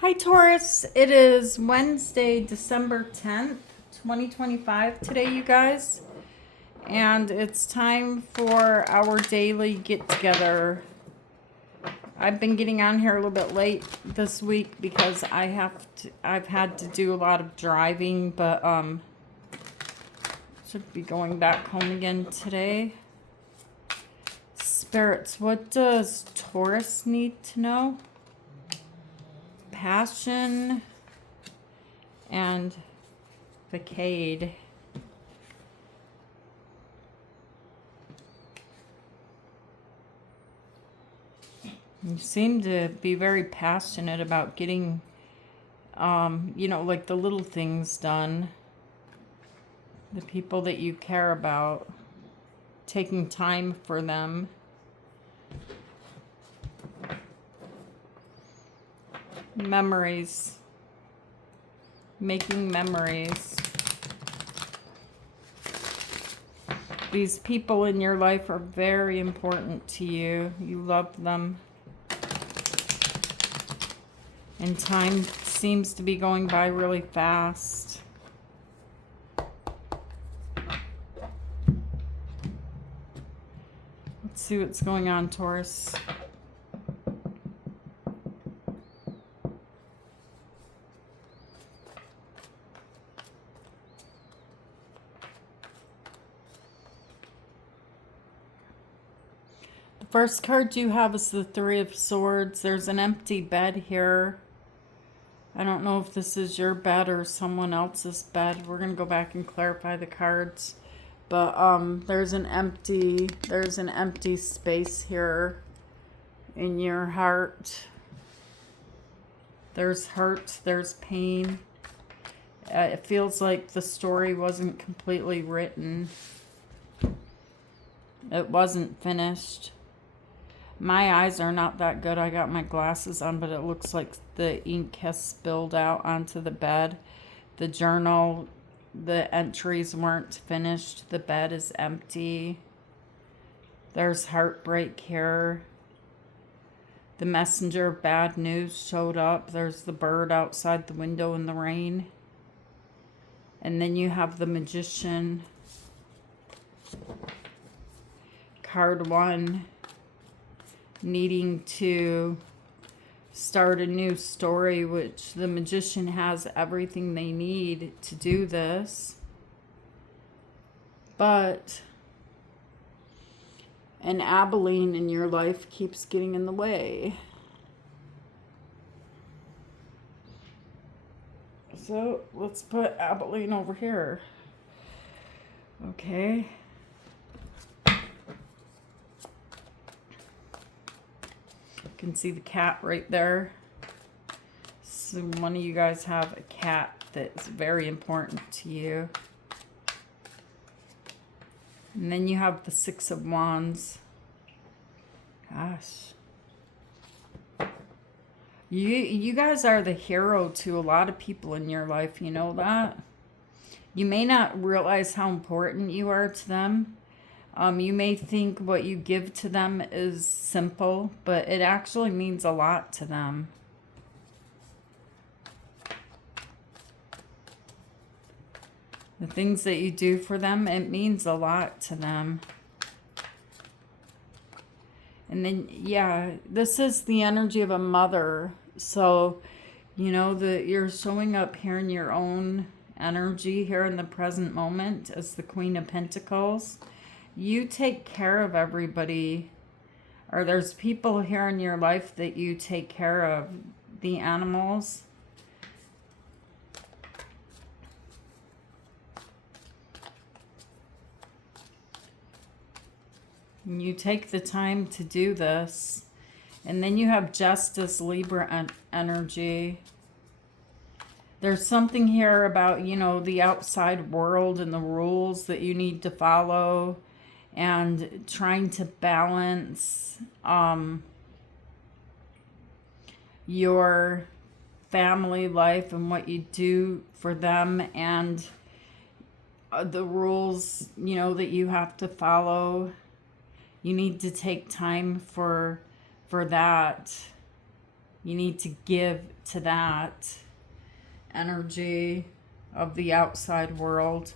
Hi, Taurus. It is Wednesday, December 10th, 2025 today, you guys. And it's time for our daily get together. I've been getting on here a little bit late this week because I've had to do a lot of driving, but should be going back home again today. Spirits, what does Taurus need to know? Passion and facade. You seem to be very passionate about getting, like the little things done. The people that you care about, taking time for them. Memories. Making memories. These people in your life are very important to you. You love them. And time seems to be going by really fast. Let's see what's going on, Taurus. First card you have is the Three of Swords. There's an empty bed here. I don't know if this is your bed or someone else's bed. We're going to go back and clarify the cards. But there's an empty space here in your heart. There's hurt, there's pain. It feels like the story wasn't completely written. It wasn't finished. My eyes are not that good. I got my glasses on, but it looks like the ink has spilled out onto the bed. The journal, the entries weren't finished. The bed is empty. There's heartbreak here. The messenger of bad news showed up. There's the bird outside the window in the rain. And then you have the Magician. Card 1. Needing to start a new story, which the Magician has everything they need to do this. But an Abilene in your life keeps getting in the way. So let's put Abilene over here. Okay. You can see the cat right there. So one of you guys have a cat that's very important to you. And then you have the Six of Wands. Gosh. You guys are the hero to a lot of people in your life, you know that? You may not realize how important you are to them. You may think what you give to them is simple, but it actually means a lot to them. The things that you do for them, it means a lot to them. And then, yeah, this is the energy of a mother. So, you're showing up here in your own energy here in the present moment as the Queen of Pentacles. You take care of everybody, or there's people here in your life that you take care of, the animals. And you take the time to do this. And then you have Justice, Libra energy. There's something here about, the outside world and the rules that you need to follow. And trying to balance your family life and what you do for them, and the rules, that you have to follow. You need to take time for that. You need to give to that energy of the outside world.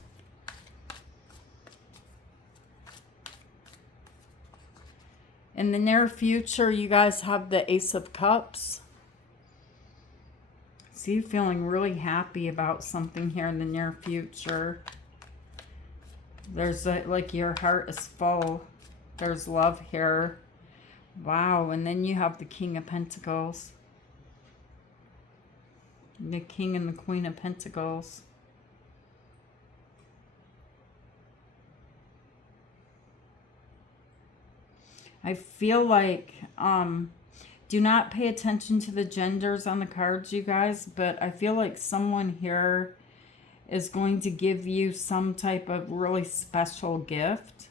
In the near future, you guys have the Ace of Cups. So you're feeling really happy about something here in the near future. There's like your heart is full. There's love here. Wow. And then you have the King of Pentacles. The King and the Queen of Pentacles. I feel like, do not pay attention to the genders on the cards, you guys, but I feel like someone here is going to give you some type of really special gift.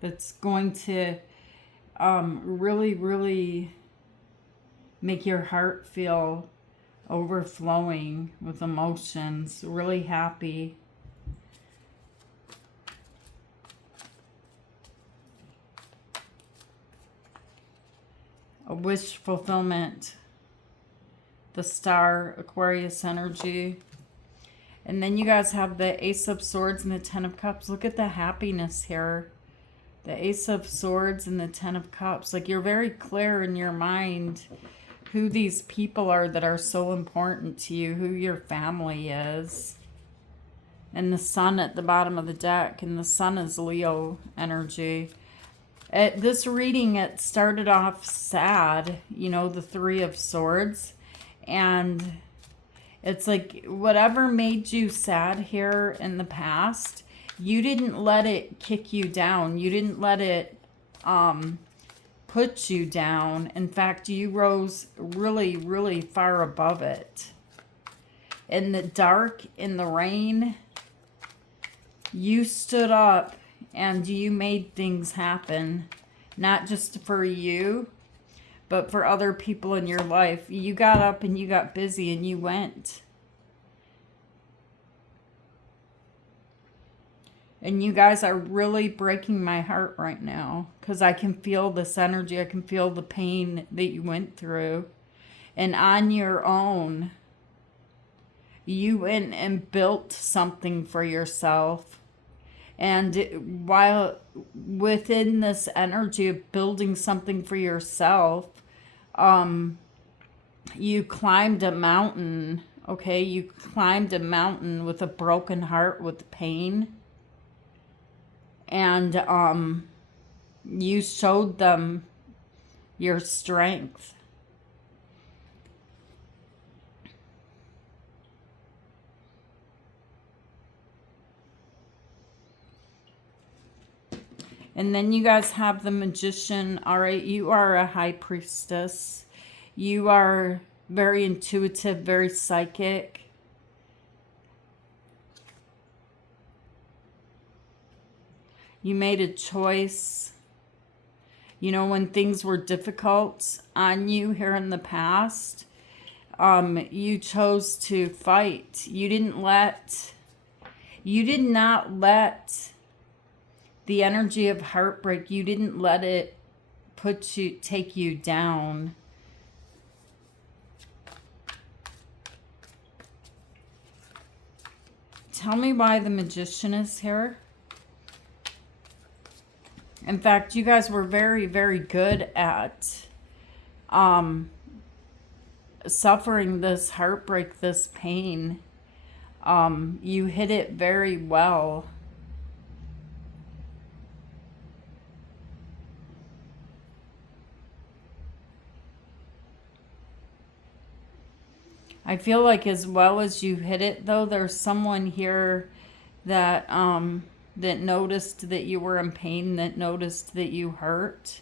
That's going to really, really make your heart feel overflowing with emotions, really happy. A wish fulfillment. The Star, Aquarius energy. And then you guys have the Ace of Swords and the Ten of Cups. Look at the happiness here. The Ace of Swords and the Ten of Cups. Like, you're very clear in your mind who these people are that are so important to you, who your family is. And the Sun at the bottom of the deck, and the Sun is Leo energy. At this reading, it started off sad, you know, the Three of Swords. And it's like, whatever made you sad here in the past, you didn't let it kick you down. You didn't let it put you down. In fact, you rose really, really far above it. In the dark, in the rain, you stood up and you made things happen. Not just for you, but for other people in your life. You got up and you got busy and you went. And you guys are really breaking my heart right now, because I can feel this energy. I can feel the pain that you went through. And on your own, you went and built something for yourself. And while within this energy of building something for yourself, you climbed a mountain, okay? You climbed a mountain with a broken heart, with pain. And you showed them your strength. And then you guys have the Magician. All right, you are a High Priestess. You are very intuitive, very psychic. You made a choice. You know, when things were difficult on you here in the past, you chose to fight. You did not let the energy of heartbreak, you didn't let it take you down. Tell me why the Magician is here. In fact, you guys were very, very good at suffering this heartbreak, this pain. You hid it very well. I feel like as well as you hid it, though, there's someone here that that noticed that you were in pain, that noticed that you hurt,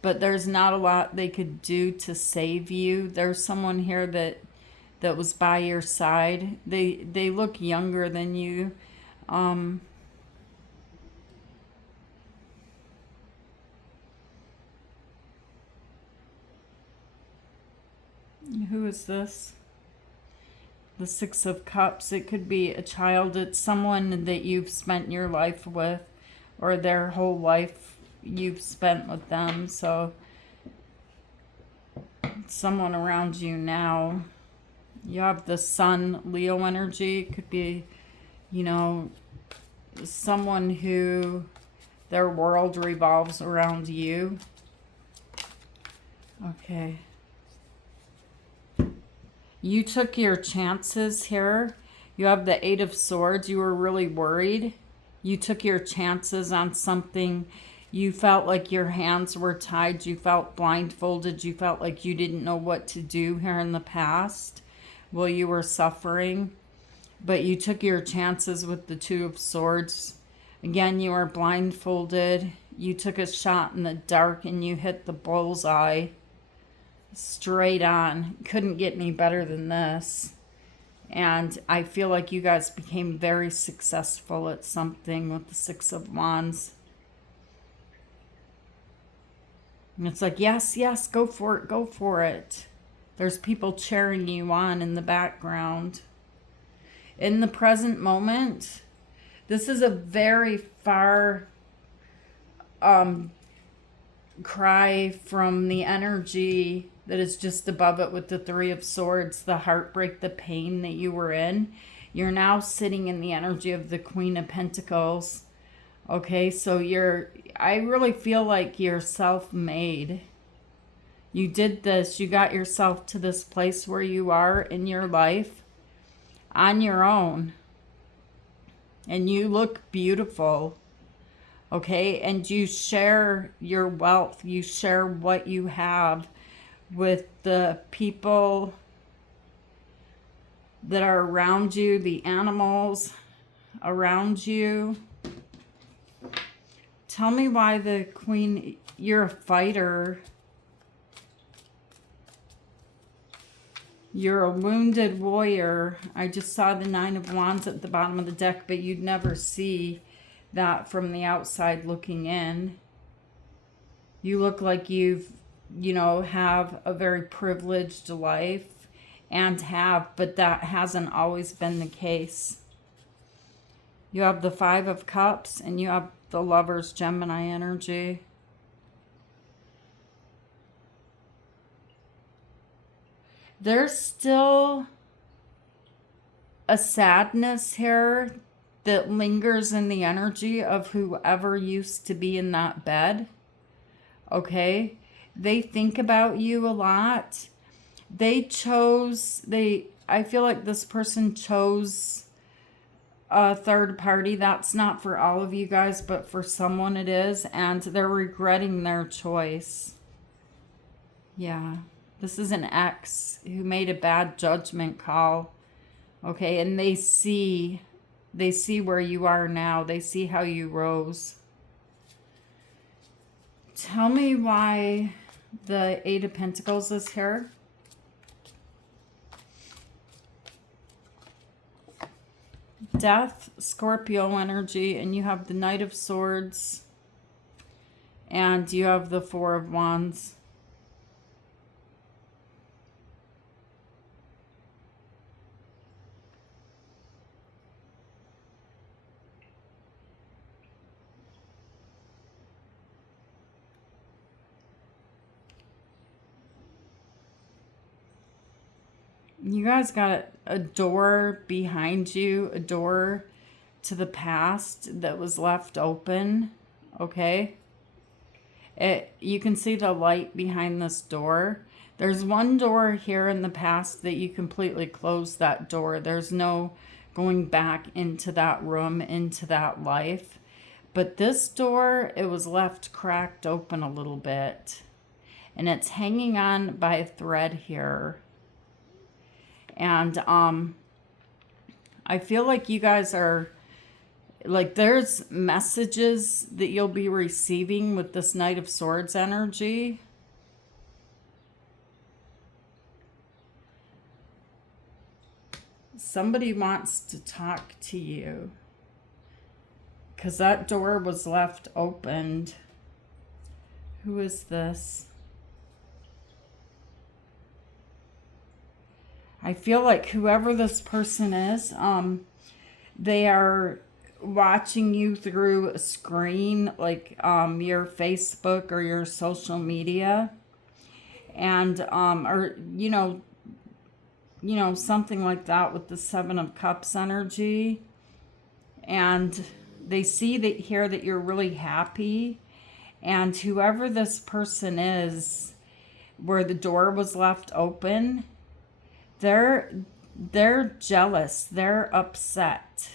but there's not a lot they could do to save you. There's someone here that was by your side. They look younger than you. Who is this? The Six of Cups, it could be a child. It's someone that you've spent your life with, or their whole life you've spent with them. So it's someone around you now. You have the Sun, Leo energy. It could be, you know, someone who their world revolves around you. Okay. You took your chances here. You have the Eight of Swords. You were really worried. You took your chances on something. You felt like your hands were tied. You felt blindfolded. You felt like you didn't know what to do here in the past while you were suffering. But you took your chances with the Two of Swords. Again, you were blindfolded. You took a shot in the dark and you hit the bullseye. Straight on. Couldn't get any better than this. And I feel like you guys became very successful at something with the Six of Wands. And it's like, yes, yes, go for it, go for it. There's people cheering you on in the background. In the present moment, this is a very far cry from the energy that is just above it with the Three of Swords, the heartbreak, the pain that you were in. You're now sitting in the energy of the Queen of Pentacles. Okay, so I really feel like you're self-made. You did this, you got yourself to this place where you are in your life on your own. And you look beautiful. Okay, and you share your wealth, you share what you have with the people that are around you, the animals around you. Tell me why the Queen, you're a fighter. You're a wounded warrior. I just saw the Nine of Wands at the bottom of the deck, but you'd never see that from the outside looking in. You look like you've, have a very privileged life but that hasn't always been the case. You have the Five of Cups and you have the Lover's Gemini energy. There's still a sadness here that lingers in the energy of whoever used to be in that bed. Okay? They think about you a lot. I feel like this person chose a third party. That's not for all of you guys, but for someone it is. And they're regretting their choice. Yeah. This is an ex who made a bad judgment call. Okay? And they see where you are now. They see how you rose. Tell me why the Eight of Pentacles is here. Death, Scorpio energy, and you have the Knight of Swords, and you have the Four of Wands. You guys got a door behind you, a door to the past that was left open, okay? You can see the light behind this door. There's one door here in the past that you completely closed that door. There's no going back into that room, into that life. But this door, it was left cracked open a little bit. And it's hanging on by a thread here. And I feel like you guys are, like, there's messages that you'll be receiving with this Knight of Swords energy. Somebody wants to talk to you because that door was left opened. Who is this? I feel like whoever this person is, they are watching you through a screen, like your Facebook or your social media, and or something like that with the Seven of Cups energy. And they see that here that you're really happy, and whoever this person is, where the door was left open, they're jealous, they're upset.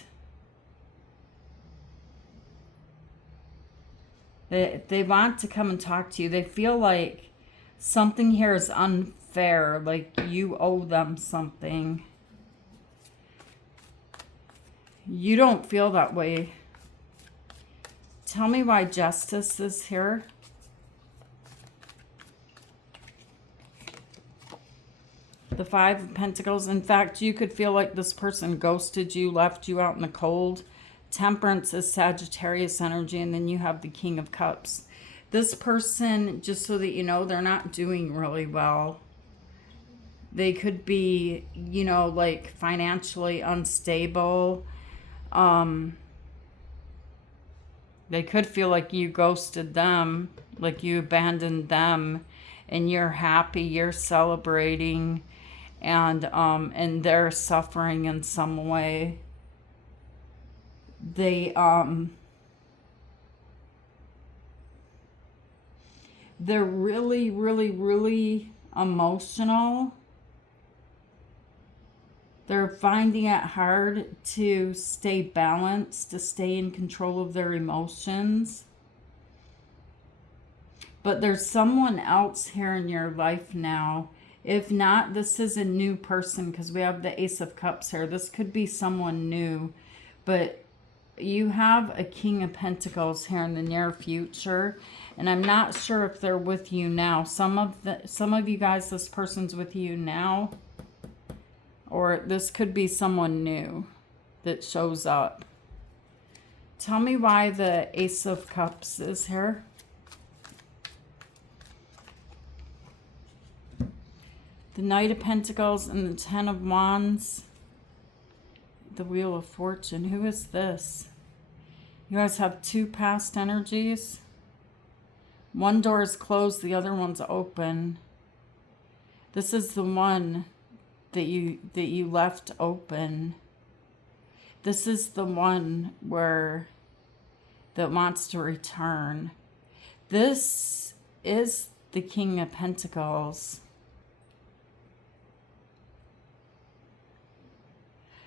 They want to come and talk to you. They feel like something here is unfair, like you owe them something. You don't feel that way. Tell me why justice is here. The Five of Pentacles. In fact, you could feel like this person ghosted you, left you out in the cold. Temperance is Sagittarius energy, and then you have the King of Cups. This person, just so that you know, they're not doing really well. They could be, like financially unstable. They could feel like you ghosted them, like you abandoned them, and you're happy, you're celebrating, and they're suffering in some way. They're really, really, really emotional. They're finding it hard to stay balanced, to stay in control of their emotions. But there's someone else here in your life now. If not, this is a new person, because we have the Ace of Cups here. This could be someone new. But you have a King of Pentacles here in the near future. And I'm not sure if they're with you now. Some of you guys, this person's with you now. Or this could be someone new that shows up. Tell me why the Ace of Cups is here. The Knight of Pentacles and the Ten of Wands. The Wheel of Fortune. Who is this? You guys have two past energies. One door is closed, the other one's open. This is the one that you left open. This is the one that wants to return. This is the King of Pentacles.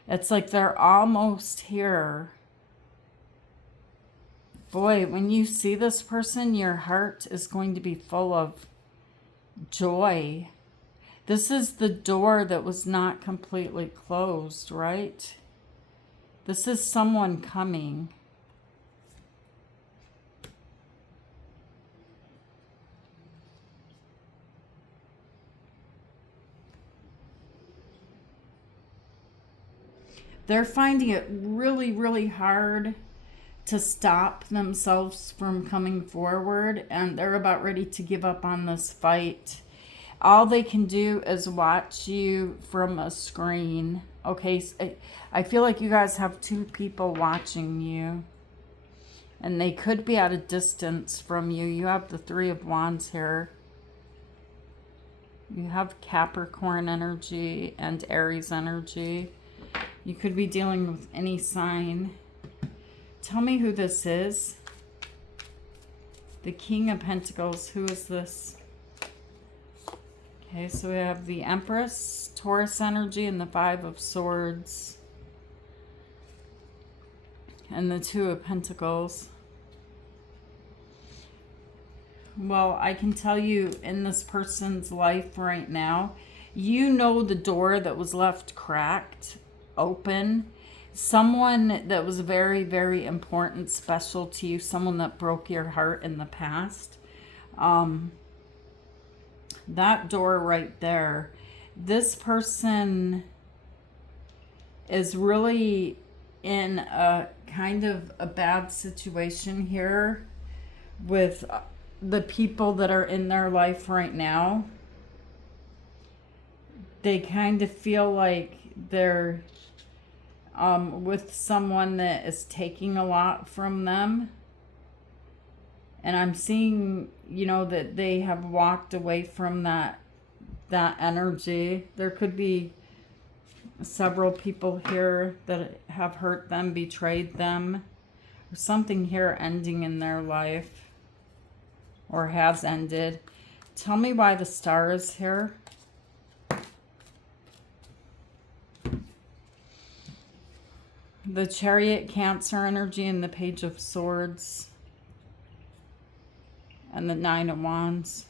It's like they're almost here. Boy, when you see this person, your heart is going to be full of joy. This is the door that was not completely closed, right? This is someone coming. They're finding it really, really hard to stop themselves from coming forward, and they're about ready to give up on this fight. All they can do is watch you from a screen. Okay, so I feel like you guys have two people watching you, and they could be at a distance from you. You have the Three of Wands here. You have Capricorn energy and Aries energy. You could be dealing with any sign. Tell me who this is. The King of Pentacles. Who is this? Okay, so we have the Empress, Taurus energy, and the Five of Swords. And the Two of Pentacles. Well, I can tell you in this person's life right now, you know the door that was left cracked open. Someone that was very, very important, special to you, someone that broke your heart in the past. That door right there, this person is really in a kind of a bad situation here with the people that are in their life right now. they kind of feel like they're with someone that is taking a lot from them. And I'm seeing, you know, that they have walked away from that energy. There could be several people here that have hurt them, betrayed them, or something here ending in their life, or has ended. Tell me why the Star is here. The Chariot, Cancer energy, and the Page of Swords, and the Nine of Wands.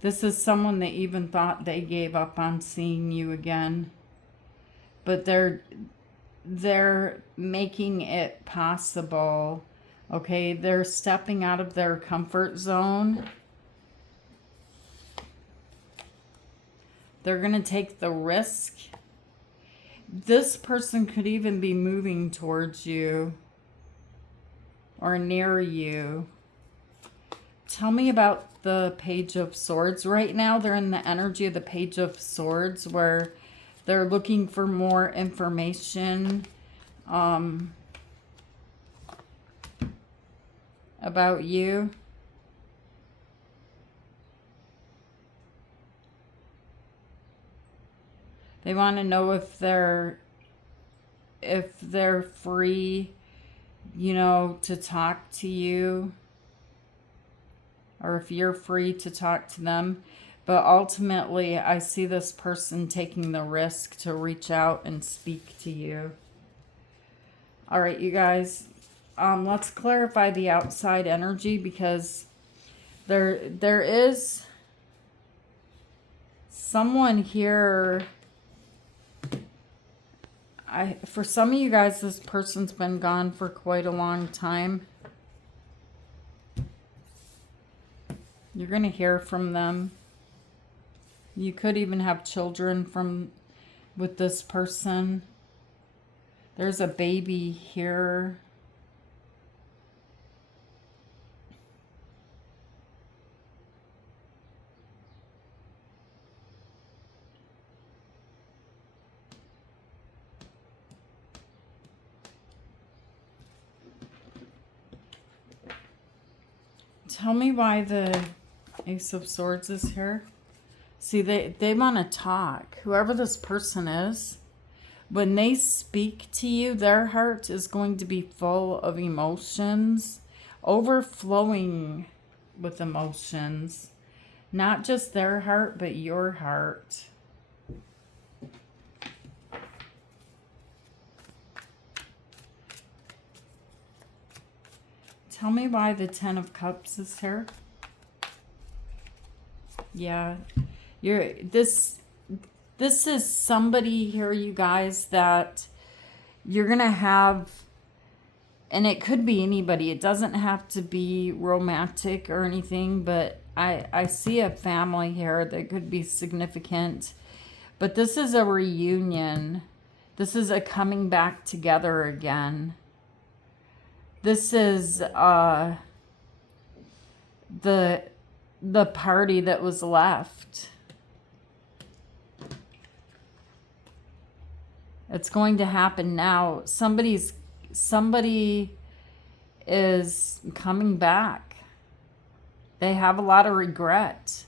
This is someone that even thought they gave up on seeing you again. But they're making it possible. Okay, they're stepping out of their comfort zone. They're going to take the risk. This person could even be moving towards you or near you. Tell me about the Page of Swords. Right now, they're in the energy of the Page of Swords where they're looking for more information about you. They want to know if they're free, you know, to talk to you, or if you're free to talk to them. But ultimately, I see this person taking the risk to reach out and speak to you. All right, you guys, let's clarify the outside energy, because there is someone here. For some of you guys, this person's been gone for quite a long time. You're going to hear from them. You could even have children with this person. There's a baby here. Tell me why the Ace of Swords is here. See, they want to talk. Whoever this person is, when they speak to you, their heart is going to be full of emotions, overflowing with emotions. Not just their heart, but your heart. Tell me why the Ten of Cups is here. Yeah, this is somebody here, you guys, that you're gonna have, and it could be anybody. It doesn't have to be romantic or anything, but I see a family here that could be significant. But this is a reunion. This is a coming back together again. This is the party that was left. It's going to happen now. Somebody is coming back. They have a lot of regret.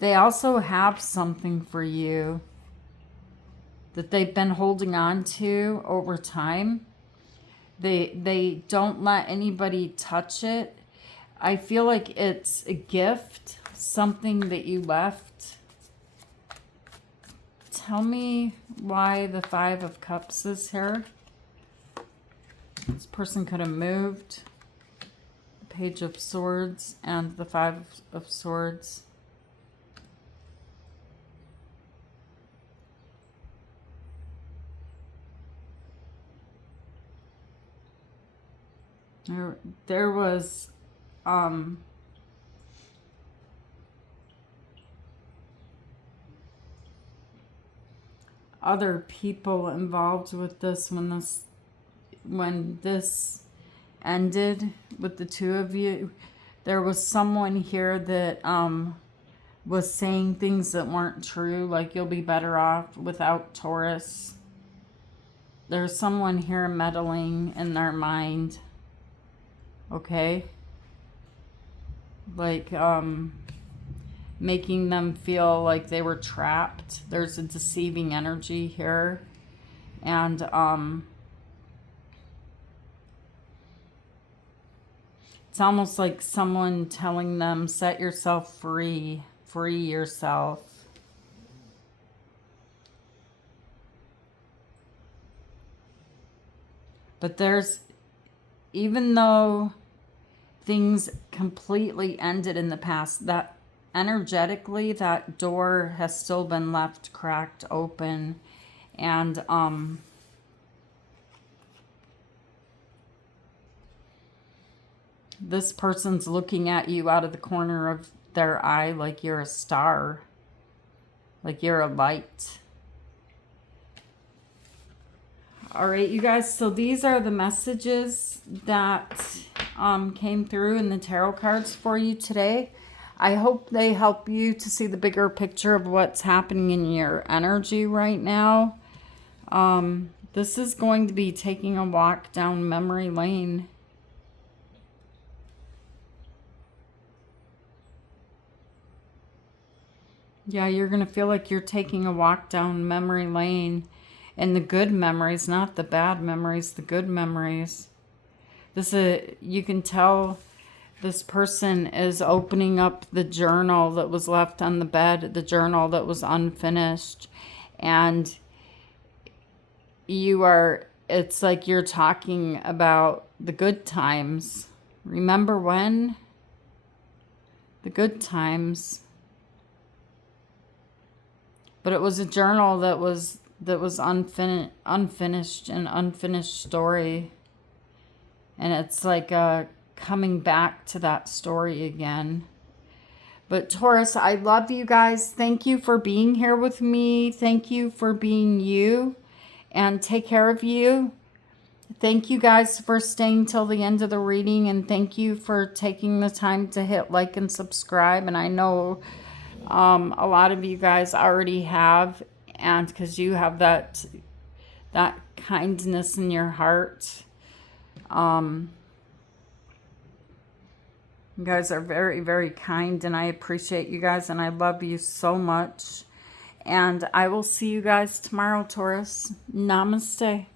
They also have something for you that they've been holding on to over time. They don't let anybody touch it. I feel like it's a gift, something that you left. Tell me why the Five of Cups is here. This person could have moved. The Page of Swords and the Five of Swords. There was other people involved with this when this ended with the two of you, there was someone here that was saying things that weren't true, like you'll be better off without Taurus. There's someone here meddling in their mind, okay? Like, making them feel like they were trapped. There's a deceiving energy here. And, it's almost like someone telling them, set yourself free, free yourself. But there's, even though things completely ended in the past, that energetically, that door has still been left cracked open. And, this person's looking at you out of the corner of their eye like you're a star, like you're a light. All right, you guys, so these are the messages that came through in the tarot cards for you today. I hope they help you to see the bigger picture of what's happening in your energy right now. This is going to be taking a walk down memory lane. Yeah, you're going to feel like you're taking a walk down memory lane. And the good memories, not the bad memories, the good memories. You can tell this person is opening up the journal that was left on the bed, the journal that was unfinished. And it's like you're talking about the good times. Remember when? The good times. But it was a journal that was unfinished, an unfinished story. And it's like coming back to that story again. But Taurus, I love you guys. Thank you for being here with me. Thank you for being you. And take care of you. Thank you guys for staying till the end of the reading. And thank you for taking the time to hit like and subscribe. And I know a lot of you guys already have, and because you have that kindness in your heart. You guys are very, very kind, and I appreciate you guys, and I love you so much. And I will see you guys tomorrow, Taurus. Namaste.